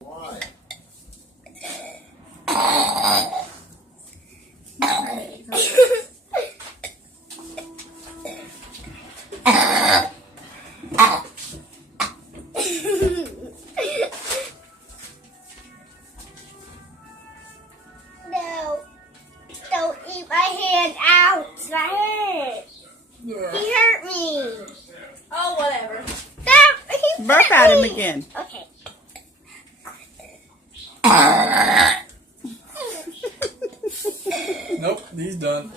Why? No, don't eat my hand out. My hand. Yeah. He hurt me. Oh, whatever. He Burp hurt at him me. again. Okay. Nope, he's done.